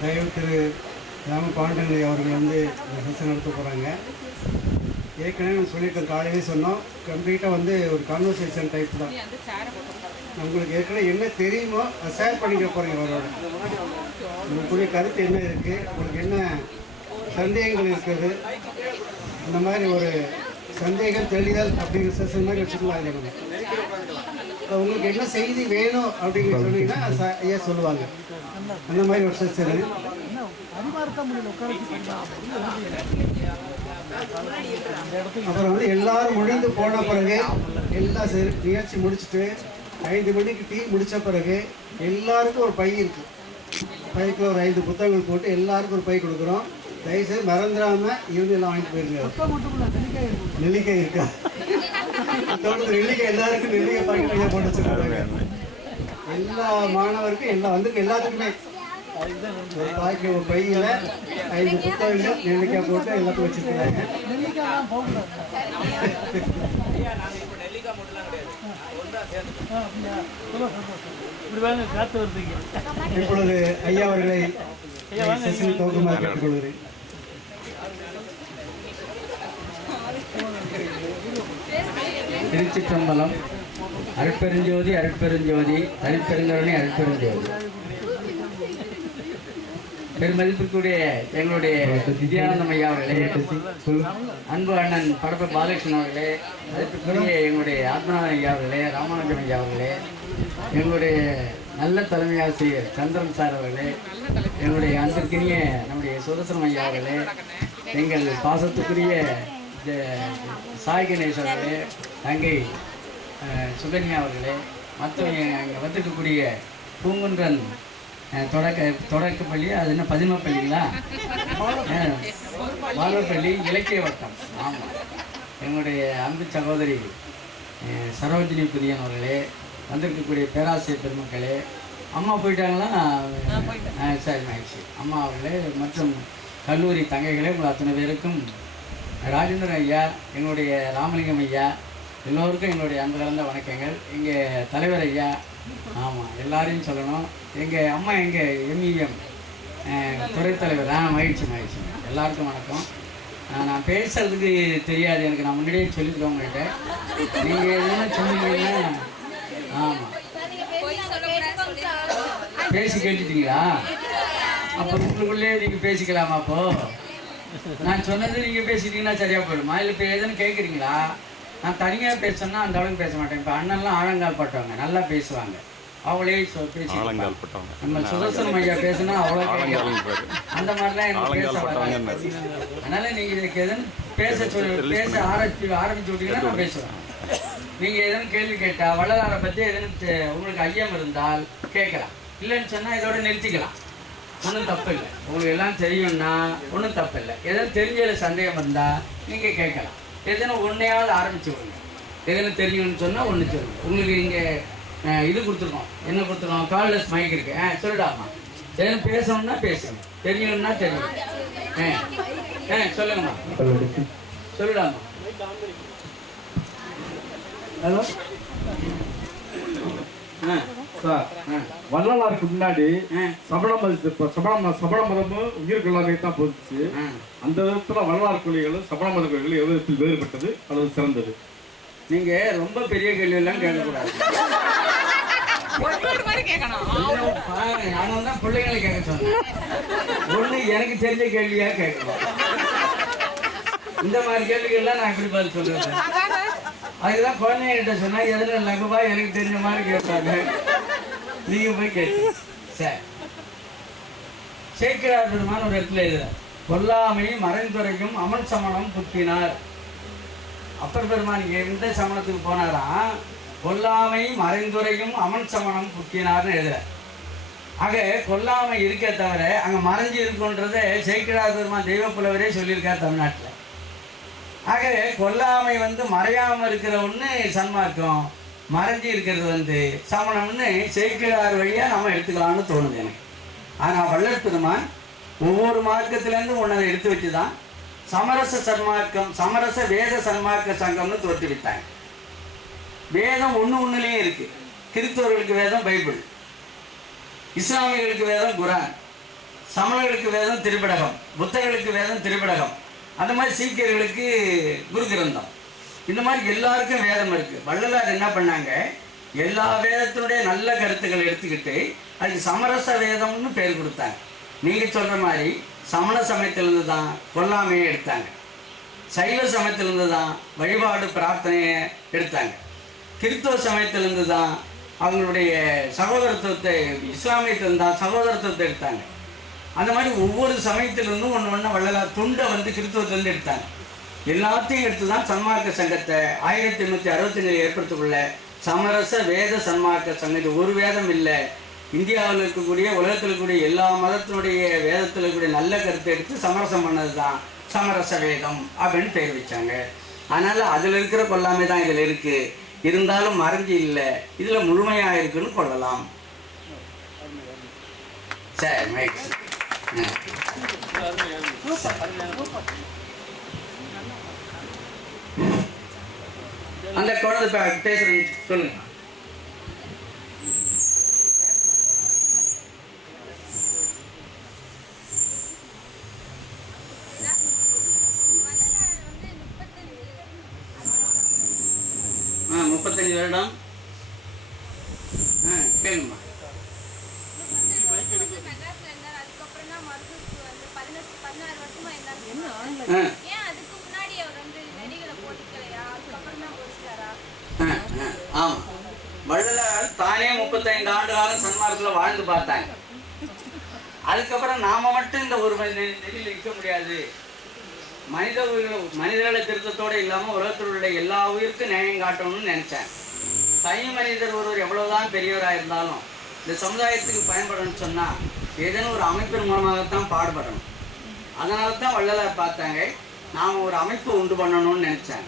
தயவு திரு ராம பாண்டங்கை அவர்கள் வந்து செஷன் நடத்த போகிறாங்க. ஏற்கனவே சொல்லியிருக்க காலையிலே சொன்னோம், கம்ப்ளீட்டாக வந்து ஒரு கான்வர்சேஷன் டைப் தான். உங்களுக்கு ஏற்கனவே என்ன தெரியுமோ அதை ஷேர் பண்ணிக்க போகிறீங்க அவரோட. உங்களுக்குரிய கருத்து என்ன இருக்குது, உங்களுக்கு என்ன சந்தேகங்கள் இருக்குது, அந்த மாதிரி ஒரு சந்தேகம் தெளிதல் அப்படிங்கிற செஷன் மாதிரி வச்சுக்கலாம். இல்லை நம்ம உங்களுக்கு என்ன செய்தி வேணும் அப்படின்னு சொன்னீங்கன்னா ஐயா சொல்லுவாங்க. அந்த மாதிரி ஒரு செஷன். அப்புறம் வந்து எல்லாரும் முடிந்து போன பிறகு எல்லா நிகழ்ச்சி முடிச்சுட்டு 5 மணிக்கு டீ முடித்த பிறகு எல்லாருக்கும் ஒரு பை இருக்குது. பைக்கில் ஒரு 5 புத்தகங்கள் போட்டு எல்லாருக்கும் ஒரு பை கொடுக்குறோம். தயவுசெய்து மறந்துடாமல் இருந்து எல்லாம் வாங்கிட்டு போயிருங்க. நெல்லிக்காய் இருக்கா? நெல்லிக்காய் எல்லாருக்கும் நெல்லிக்காய் பாக்கெட் போட்டு வச்சுருக்காங்க. எல்லா மாணவருக்கும் எல்லாம் வந்து எல்லாத்துக்குமே ஒரு பாக்கெட் ஒரு பையில் 5 புத்தகங்கள் நெல்லிக்காய் போட்டு எல்லாத்தையும் வச்சுருக்காங்க. இப்பொழுது ஐயா அவர்களை துவக்கமாக கேட்டுக்கொள்கிறேன். திருச்சிற்றம்பலம். அருட்பெருஞ்சோதி அருட்பெருஞ்சோதி தனிப்பெருங்கருணை அருட்பெருஞ்சோதி. பெருமதிப்பிற்குரிய எங்களுடைய வித்யானந்தம் ஐயா அவர்களே, அன்பு அண்ணன் படப்ப பாலகிருஷ்ணன் அவர்களே, மதிப்பிற்குரிய எங்களுடைய ஆத்மநாதன் ஐயா அவர்களே, ராமானுஜம் ஐயா அவர்களே, எங்களுடைய நல்ல தலைமை ஆசிரியர் சந்திரன் சார் அவர்களே, எங்களுடைய அன்பிற்கினிய நம்முடைய சுதர்சனம் ஐயா அவர்களே, எங்கள் பாசத்துக்குரிய சாய் கணேஷ் அவர்களே, தங்கை சுகன்யா அவர்களே, மற்றவங்க அங்கே வந்துருக்கக்கூடிய பூங்குன்றன் தொடக்கப்பள்ளி, அது என்ன பதிமப்பள்ளிங்களா, வாழப்பள்ளி இலக்கிய வட்டம். ஆமாம், எங்களுடைய அன்பு சகோதரி சரோஜினி புதியன் அவர்களே, வந்திருக்கக்கூடிய பேராசிரியர் பெருமக்களே, அம்மா போயிட்டாங்களா? சரி மகிழ்ச்சி. அம்மா அவர்களே மற்றும் கல்லூரி தங்கைகளே, உங்கள் அத்தனை பேருக்கும் ராஜேந்திரன் ஐயா, எங்களுடைய ராமலிங்கம் ஐயா, எல்லோருக்கும் எங்களுடைய அன்பு கலந்த வணக்கங்கள். இங்கே தலைவர் ஐயா, ஆமாம் எல்லாரையும் சொல்லணும். எங்கள் அம்மா எங்கள் எம்இஎம் துறைத் தலைவர். மகிழ்ச்சி மகிழ்ச்சி. எல்லாருக்கும் வணக்கம். நான் பேசுறதுக்கு தெரியாது எனக்கு, நான் முன்னாடியே சொல்லியிருக்கேன் உங்கள்கிட்ட. நீங்கள் எதுனா சொன்னீங்கன்னா, ஆமாம் பேசி கேட்டுட்டீங்களா? அப்போ உங்களுக்குள்ளே நீங்கள் பேசிக்கலாமா? அப்போது நான் சொன்னது நீங்கள் பேசிட்டீங்கன்னா சரியாக போயிடுமா? இல்லை இப்போ எதுன்னு கேட்குறீங்களா? நான் தனியாக பேசணுன்னா அந்த அளவுக்கு பேச மாட்டேன். இப்போ அண்ணன்லாம் ஆழங்கால் பட்டவங்க, நல்லா பேசுவாங்க, அவங்களே பேசி. நம்ம சுதர்சனம் ஐயா பேசுனா அவ்வளோ அந்த மாதிரிலாம் எனக்கு பேச வராது. அதனால் நீங்கள் இதுக்கு எதுன்னு பேச ஆரம்பிச்சு விட்டீங்கன்னா நான் பேசுவேன். நீங்கள் எதுன்னு கேள்வி கேட்டால் வள்ளலாரை பற்றி எதுன்னு உங்களுக்கு ஐயம் இருந்தால் கேட்கலாம். இல்லைன்னு சொன்னால் இதோட நிறுத்திக்கலாம், ஒன்றும் தப்பு இல்லை. உங்களுக்கு எல்லாம் தெரியும்னா ஒன்றும் தப்பு இல்லை. எதுவும் தெரிஞ்சதில் சந்தேகம் இருந்தால் நீங்கள் கேட்கலாம். எதுனா ஒன்றையாவது ஆரம்பிச்சு விடுங்க. எதுன்னு தெரியும்னு சொன்னால் ஒன்று சொல்லுங்கள். உங்களுக்கு இங்கே இது கொடுத்துருக்கோம். என்ன கொடுத்துருக்கோம்? கால்லெஸ் மைக் இருக்கு. சொல்லிடாமா? எதுவும் பேசணும்னா பேசுங்க, தெரியும்னா தெரியும். சொல்லுங்கம்மா, சொல்லிடாமா? ஹலோ சார், வள்ளலாருக்கு முன்னாடி சபட மதமும் உயிர்கொள்ளாமே தான் போச்சு. அந்த விதத்துல வள்ளலார் கொள்கைகளும் சபட மத கொள்கைகளும் எவ்வளவு விதத்தில் வேறுபட்டது அல்லது சிறந்தது? நீங்க ரொம்ப பெரிய கேள்வி எல்லாம் கேட்கக்கூடாது. நானும் தான் பிள்ளைங்களை கேட்க சொன்னேன். ஒண்ணு எனக்கு தெரிஞ்ச கேள்வியா கேட்கணும். இந்த மாதிரி கேள்விகள்லாம் நான் எப்படி பதில் சொல்லுவேன்? அதுக்குதான் குழந்தைகிட்ட சொன்னா எதுல லகுவா எனக்கு தெரிஞ்ச மாதிரி கேட்பாங்க. நீங்க போய் கேட்டு சார் சேக்கிழார் பெருமான் ஒரு இடத்துல எழுதுற, கொல்லாமை மறைந்துரைக்கும் அமல் சமணம் புத்தினார். அப்பர் பெருமான் எந்த சமணத்துக்கு போனாராம்? கொல்லாமை மறைந்துரையும் அமன் சமணம் புக்கினார்னு எழுதுற. ஆக கொல்லாமை இருக்க தவிர அங்கே மறைஞ்சு இருக்குன்றதை சேக்கிழார் பெருமான் தெய்வ புலவரே சொல்லியிருக்கார் தமிழ்நாட்டில். ஆக கொல்லாமை மறையாமல் இருக்கிற ஒன்று சன்மார்க்கம், மறைஞ்சி இருக்கிறது சமணம்னு சேக்கிழார் வழியாக நம்ம எடுத்துக்கலாம்னு தோணுது எனக்கு. ஆனால் வள்ளல் பெருமான் ஒவ்வொரு மார்க்கத்திலேருந்து ஒன்றை எடுத்து வச்சு தான் சமரச சன்மார்க்கம், சமரச வேத சன்மார்க்க சங்கம்னு தோற்றுவித்தாங்க. வேதம் ஒன்றுலேயும் இருக்குது. கிறிஸ்தவர்களுக்கு வேதம் பைபிள், இஸ்லாமியர்களுக்கு வேதம் குரான், சமணர்களுக்கு வேதம் திரிபிடகம், புத்தர்களுக்கு வேதம் திரிபிடகம், அந்த மாதிரி சீக்கியர்களுக்கு குரு கிரந்தம். இந்த மாதிரி எல்லாருக்கும் வேதம் இருக்குது. வள்ளலார் என்ன பண்ணாங்க, எல்லா வேதத்தினுடைய நல்ல கருத்துக்களை எடுத்துக்கிட்டு அதுக்கு சமரச வேதம்னு பேர் கொடுத்தாங்க. நீங்கள் சொல்கிற மாதிரி சமண சமயத்திலிருந்து தான் கொல்லாமையை எடுத்தாங்க, சைவ சமயத்திலிருந்து தான் வழிபாடு பிரார்த்தனையை எடுத்தாங்க, கிறிஸ்தவ சமயத்திலிருந்து தான் அவங்களுடைய சகோதரத்துவத்தை, இஸ்லாமியத்திலிருந்து தான் சகோதரத்துவத்தை எடுத்தாங்க. அந்த மாதிரி ஒவ்வொரு சமயத்திலிருந்தும் ஒன்று ஒன்று வள்ளலார் துண்டை வந்து கிறிஸ்தவத்திலேருந்து எடுத்தாங்க. எல்லாத்தையும் எடுத்து தான் சன்மார்க்க சங்கத்தை 1865 ஏற்படுத்தக்குள்ள சமரச வேத சன்மார்க்க சங்கம். இது ஒரு வேதம் இல்லை, இந்தியாவில் இருக்கக்கூடிய உலகத்தில் இருக்கக்கூடிய எல்லா மதத்தினுடைய வேதத்தில் இருக்கக்கூடிய நல்ல கருத்தை எடுத்து சமரசம் பண்ணது தான் சமரச வேதம் அப்படின்னு பெயர் வச்சாங்க. அதனால் அதில் இருக்கிற கொல்லாமை தான் இதில் இருக்குது, இருந்தாலும் மறைஞ்சி இல்லை, இதில் முழுமையாக இருக்குன்னு கொள்ளலாம். சரி, மைக். அந்த குழந்தை பேசுறேன்னு சொல்லுங்க. ஆ 35 வருடம். கேளுமா. ஆமாம், வள்ளலார் தானே 35 ஆண்டு காலம் சன்மார்க்கத்தில் வாழ்ந்து பார்த்தாங்க. அதுக்கப்புறம் நாம மட்டும் இந்த ஒரு நெறியில் நிற்க முடியாது, மனிதர்களை திருத்தத்தோடு இல்லாமல் உலகத்தில் உள்ள எல்லா உயிருக்கும் நியாயம் காட்டணும்னு நினைச்சாங்க. தனி மனிதர் ஒருவர் எவ்வளவுதான் பெரியவராக இருந்தாலும் இந்த சமுதாயத்துக்கு பயன்படணும்னு சொன்னால் ஏதேனும் ஒரு அமைப்பின் மூலமாகத்தான் பாடுபடணும். அதனால தான் வள்ளலார் பார்த்தாங்க நாம் ஒரு அமைப்பு உண்டு பண்ணணும்னு நினைச்சாங்க.